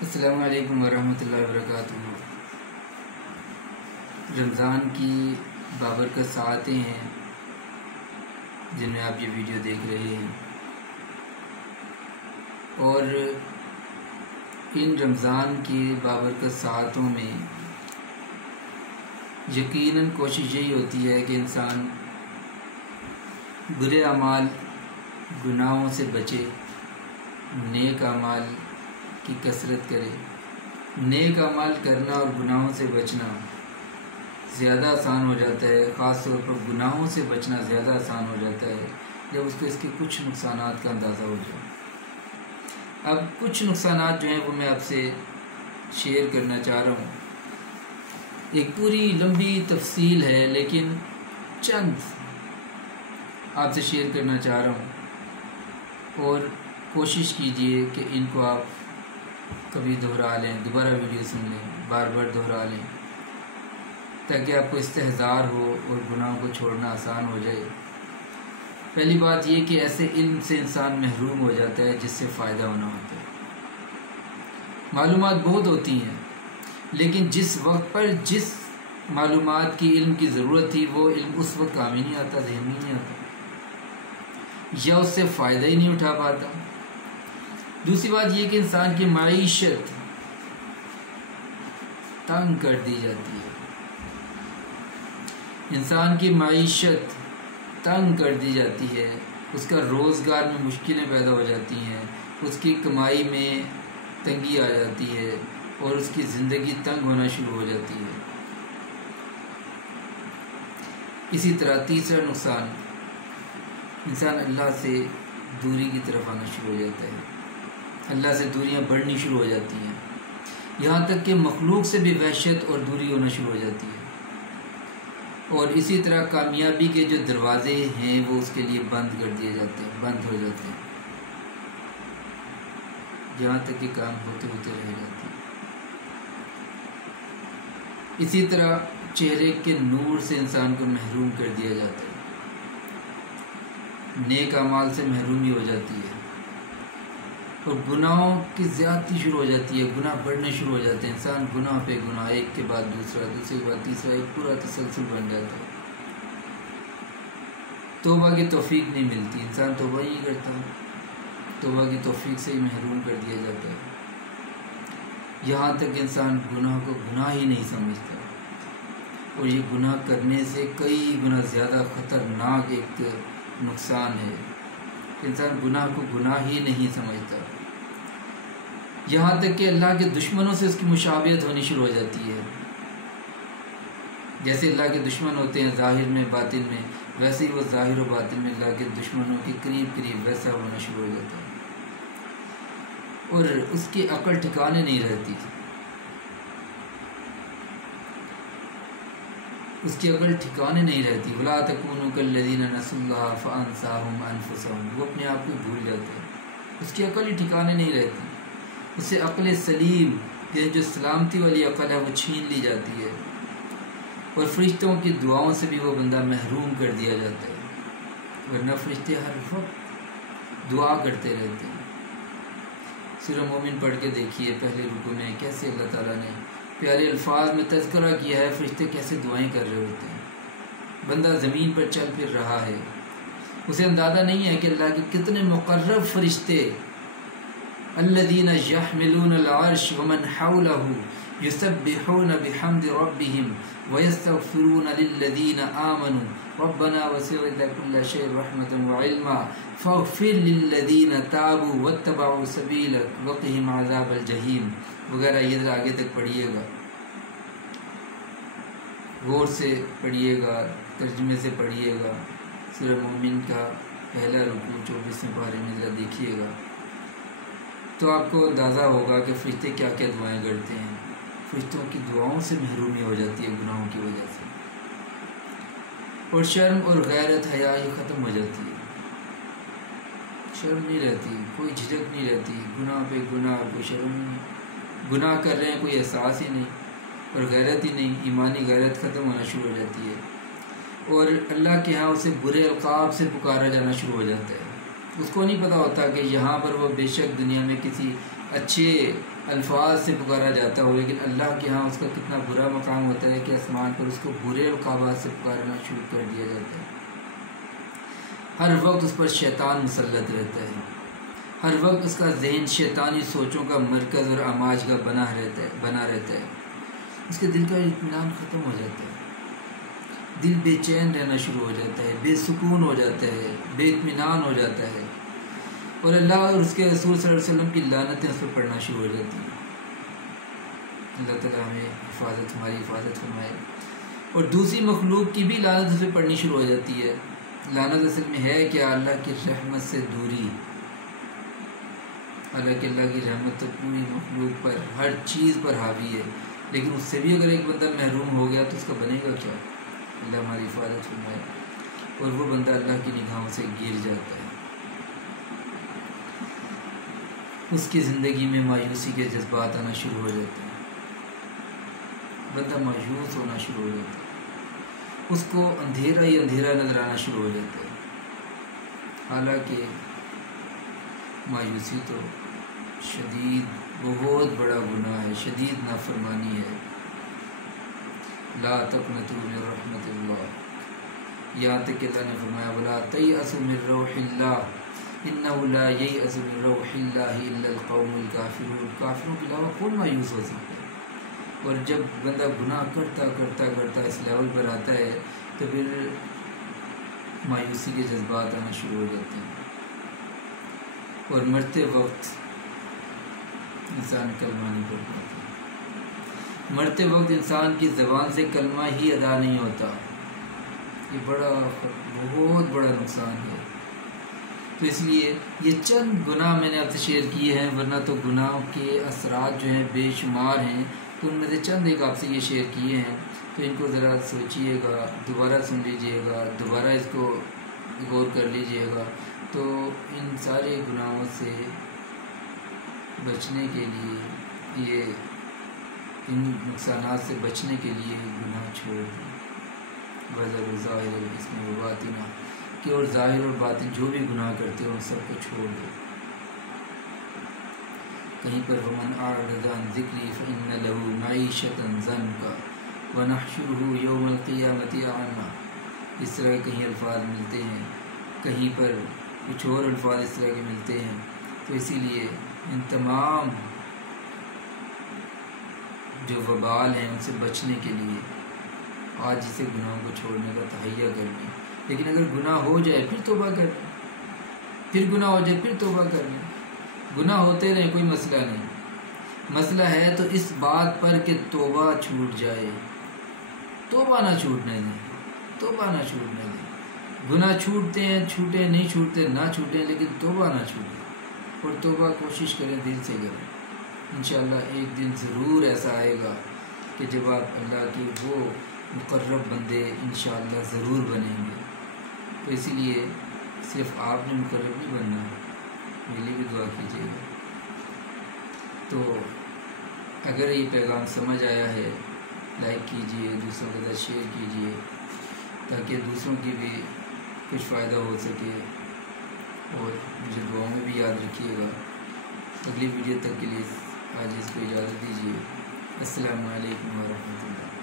السلام علیکم ورحمۃ اللہ وبرکاتہ۔ رمضان کی بابرکت ساعتیں ہیں جن میں آپ یہ ویڈیو دیکھ رہے ہیں، اور ان رمضان کی بابرکت ساعتوں میں یقیناً کوشش یہی ہوتی ہے کہ انسان برے اعمال گناہوں سے بچے، نیک اعمال کی کثرت کرے۔ نیک اعمال کرنا اور گناہوں سے بچنا زیادہ آسان ہو جاتا ہے، خاص طور پر گناہوں سے بچنا زیادہ آسان ہو جاتا ہے جب اس کے کچھ نقصانات کا اندازہ ہو جائے۔ اب کچھ نقصانات جو ہیں وہ میں آپ سے شیئر کرنا چاہ رہا ہوں۔ ایک پوری لمبی تفصیل ہے لیکن چند آپ سے شیئر کرنا چاہ رہا ہوں، اور کوشش کیجئے کہ ان کو آپ کبھی دہرا لیں، دوبارہ ویڈیو سن لیں، بار بار دہرا لیں، تاکہ آپ کو استحضار ہو اور گناہوں کو چھوڑنا آسان ہو جائے۔ پہلی بات یہ کہ ایسے علم سے انسان محروم ہو جاتا ہے جس سے فائدہ ہونا ہوتا ہے۔ معلومات بہت ہوتی ہیں لیکن جس وقت پر جس معلومات کی علم کی ضرورت تھی وہ علم اس وقت کام ہی نہیں آتا، ذہن میں نہیں آتا، یا اس سے فائدہ ہی نہیں اٹھا پاتا۔ دوسری بات یہ کہ انسان کی معیشت تنگ کر دی جاتی ہے، انسان کی معیشت تنگ کر دی جاتی ہے، اس کا روزگار میں مشکلیں پیدا ہو جاتی ہیں، اس کی کمائی میں تنگی آ جاتی ہے اور اس کی زندگی تنگ ہونا شروع ہو جاتی ہے۔ اسی طرح تیسرا نقصان، انسان اللہ سے دوری کی طرف آنا شروع ہو جاتا ہے، اللہ سے دوریاں بڑھنی شروع ہو جاتی ہیں، یہاں تک کہ مخلوق سے بھی وحشت اور دوری ہونا شروع ہو جاتی ہے، اور اسی طرح کامیابی کے جو دروازے ہیں وہ اس کے لیے بند کر دیے جاتے ہیں، بند ہو جاتے ہیں، یہاں تک کہ کام ہوتے ہوتے رہ جاتے ہیں۔ اسی طرح چہرے کے نور سے انسان کو محروم کر دیا جاتا ہے، نیک اعمال سے محرومی ہو جاتی ہے، اور گناہوں کی زیادتی شروع ہو جاتی ہے، گناہ بڑھنے شروع ہو جاتے ہیں، انسان گناہ پہ گناہ، ایک کے بعد دوسرا، دوسرے کے بعد تیسرا، ایک پورا تسلسل بن جاتا ہے۔ توبہ کی توفیق نہیں ملتی، انسان توبہ ہی کرتا ہے، توبہ کی توفیق سے ہی محروم کر دیا جاتا ہے، یہاں تک انسان گناہ کو گناہ ہی نہیں سمجھتا، اور یہ گناہ کرنے سے کئی گنا زیادہ خطرناک ایک نقصان ہے، انسان گناہ کو گناہ ہی نہیں سمجھتا، یہاں تک کہ اللہ کے دشمنوں سے اس کی مشابہت ہونی شروع ہو جاتی ہے۔ جیسے اللہ کے دشمن ہوتے ہیں ظاہر میں باطن میں، ویسے ہی وہ ظاہر و باطن میں اللہ کے دشمنوں کے قریب قریب ویسا ہونا شروع ہو جاتا ہے، اور اس کی عقل ٹھکانے نہیں رہتی، اس کی عقل ٹھکانے نہیں رہتی۔ وَلَا تَكُونُوا كَالَّذِينَ نَسُوا اللَّهَ فَأَنسَاهُمْ أَنفُسَهُمْ، وہ اپنے آپ کو بھول جاتے ہیں، اس کی عقل ہی ٹھکانے نہیں رہتی، اسے عقل سلیم جو سلامتی والی عقل ہے وہ چھین لی جاتی ہے، اور فرشتوں کی دعاؤں سے بھی وہ بندہ محروم کر دیا جاتا ہے، ورنہ فرشتے ہر وقت دعا کرتے رہتے ہیں۔ سورہ مومن پڑھ کے دیکھیے، پہلے رکوع میں کیسے اللہ تعالیٰ نے پیارے الفاظ میں تذکرہ کیا ہے، فرشتے کیسے دعائیں کر رہے ہوتے ہیں، بندہ زمین پر چل پھر رہا ہے، اسے اندازہ نہیں ہے کہ اللہ کے کتنے مقرب فرشتے، الذین یحملون العرش ومن حولہ یسبحون بحمد ربہم ویستغفرون للذین آمنوا ربنا وسعت کل شیء رحمۃ وعلما فاغفر للذین تابوا واتبعوا سبیلک وقہم عذاب الجحیم وغیرہ۔ یہ ذرا آگے تک پڑھیے گا، غور سے پڑھیے گا، ترجمے سے پڑھیے گا، سورہ مومن کا پہلا رکوع 24ویں پارے میں ذرا دیکھیے گا، تو آپ کو اندازہ ہوگا کہ فرشتے کیا کیا دعائیں کرتے ہیں۔ فرشتوں کی دعاؤں سے محرومی ہو جاتی ہے گناہوں کی وجہ سے، اور شرم اور غیرت حیا یہ ختم ہو جاتی ہے، شرم نہیں رہتی، کوئی جھجک نہیں رہتی، گناہ پہ گناہ، کوئی شرم نہیں، گناہ کر رہے ہیں کوئی احساس ہی نہیں، اور غیرت ہی نہیں، ایمانی غیرت ختم ہونا شروع ہو جاتی ہے، اور اللہ کے ہاں اسے برے القاب سے پکارا جانا شروع ہو جاتا ہے۔ اس کو نہیں پتہ ہوتا کہ یہاں پر وہ بے شک دنیا میں کسی اچھے الفاظ سے پکارا جاتا ہو، لیکن اللہ کے ہاں اس کا کتنا برا مقام ہوتا ہے کہ آسمان پر اس کو برے القابات سے پکارنا شروع کر دیا جاتا ہے۔ ہر وقت اس پر شیطان مسلط رہتا ہے، ہر وقت اس کا ذہن شیطانی سوچوں کا مرکز اور آماج کا بنا رہتا ہے۔ اس کے دل کا اطمینان ختم ہو جاتا ہے، دل بے چین رہنا شروع ہو جاتا ہے، بے سکون ہو جاتا ہے، بے اطمینان ہو جاتا ہے، اور اللہ اور اس کے رسول صلی اللہ علیہ وسلم کی لعنتیں اس پر پڑھنا شروع ہو جاتی ہیں۔ اللہ تعالیٰ ہمیں ہماری حفاظت فرمائے۔ اور دوسری مخلوق کی بھی لعنت اس پہ پڑھنی شروع ہو جاتی ہے۔ لعنت اصل میں ہے کہ اللہ کی رحمت سے دوری، حالانکہ اللہ کی رحمت تو پوری مخلوق پر، ہر چیز پر حاوی ہے، لیکن اس سے بھی اگر ایک بندہ محروم ہو گیا تو اس کا بنے گا کیا؟ اللہ ہماری حفاظت فرمائے۔ اور وہ بندہ اللہ کی نگاہوں سے گر جاتا ہے، اس کی زندگی میں مایوسی کے جذبات آنا شروع ہو جاتے ہیں، بندہ مایوس ہونا شروع ہو جاتا ہے، اس کو اندھیرا ہی اندھیرا نظر آنا شروع ہو جاتا ہے۔ حالانکہ مایوسی تو شدید بہت بڑا گناہ ہے، شدید نافرمانی ہے۔ لا تقنطوا من رحمت اللہ، یہاں تک کہ اللہ نے فرمایا ولا تیأسوا من روح اللہ انہ لا ییأس من روح اللہ الا القوم الکافرون۔ کافروں کے علاوہ کون مایوس ہو سکتا ہے؟ اور جب بندہ گناہ کرتا کرتا کرتا اس لیول پر آتا ہے تو پھر مایوسی کے جذبات آنا شروع ہو جاتے ہیں، اور مرتے وقت انسان کلمہ نہیں پڑھ پاتا، مرتے وقت انسان کی زبان سے کلمہ ہی ادا نہیں ہوتا۔ یہ بہت بڑا نقصان ہے۔ تو اس لیے یہ چند گناہ میں نے آپ سے شیئر کیے ہیں، ورنہ تو گناہ کے اثرات جو ہیں بے شمار ہیں، تو ان میں سے چند ایک آپ سے یہ شیئر کیے ہیں۔ تو ان کو ذرا سوچیے گا، دوبارہ سن لیجئے گا، دوبارہ اس کو غور کر لیجئے گا، تو ان سارے گناہوں سے بچنے کے لیے، یہ ان نقصانات سے بچنے کے لیے گناہ چھوڑ دیں۔ وَذَرُوا ظَاهِرَ الْإِثْمِ وَبَاطِنَهُ، کہ اور ظاہر اور باطن جو بھی گناہ کرتے ہیں ان سب کو چھوڑ دو۔ کہیں پر وَمَنْ أَعْرَضَ عَنْ ذِكْرِي فَإِنَّ لَهُ مَعِيشَةً ضَنْكَ وَنَحْشُرُهُ يَوْمَ الْقِيَامَةِ أَعْمَى۔ اس طرح کہیں الفاظ ملتے ہیں، کہیں پر کچھ اور الفاظ اس طرح کے ملتے ہیں۔ تو اسی لیے ان تمام جو وبال ہیں ان سے بچنے کے لیے آج اسے گناہوں کو چھوڑنے کا تہیہ کر لیں۔ لیکن اگر گناہ ہو جائے پھر توبہ کر لیں، پھر گناہ ہو جائے پھر توبہ کر لیں، گناہ ہوتے رہے کوئی مسئلہ نہیں۔ مسئلہ ہے تو اس بات پر کہ توبہ چھوٹ جائے، توبہ نہ چھوٹنے دیں، توبہ نہ چھوٹنے دیں۔ گناہ چھوٹتے ہیں، چھوٹے نہیں چھوٹتے نہ چھوٹیں، لیکن توبہ نہ چھوٹے، اور توبہ کوشش کریں دل سے کریں۔ انشاءاللہ ایک دن ضرور ایسا آئے گا کہ جب آپ اللہ کے وہ مقرب بندے انشاءاللہ ضرور بنیں گے۔ تو اسی لیے صرف آپ نے مقرب نہیں بننا، میرے لیے بھی دعا کیجیے گا۔ تو اگر یہ پیغام سمجھ آیا ہے لائک کیجیے، دوسروں کے ساتھ شیئر کیجیے، تاکہ دوسروں کی بھی کچھ فائدہ ہو سکے، اور مجھے دعاؤں میں بھی یاد رکھیے گا۔ اگلی ویڈیو تک کے لیے آج اس کو اجازت دیجیے۔ السلام علیکم ورحمۃ اللہ۔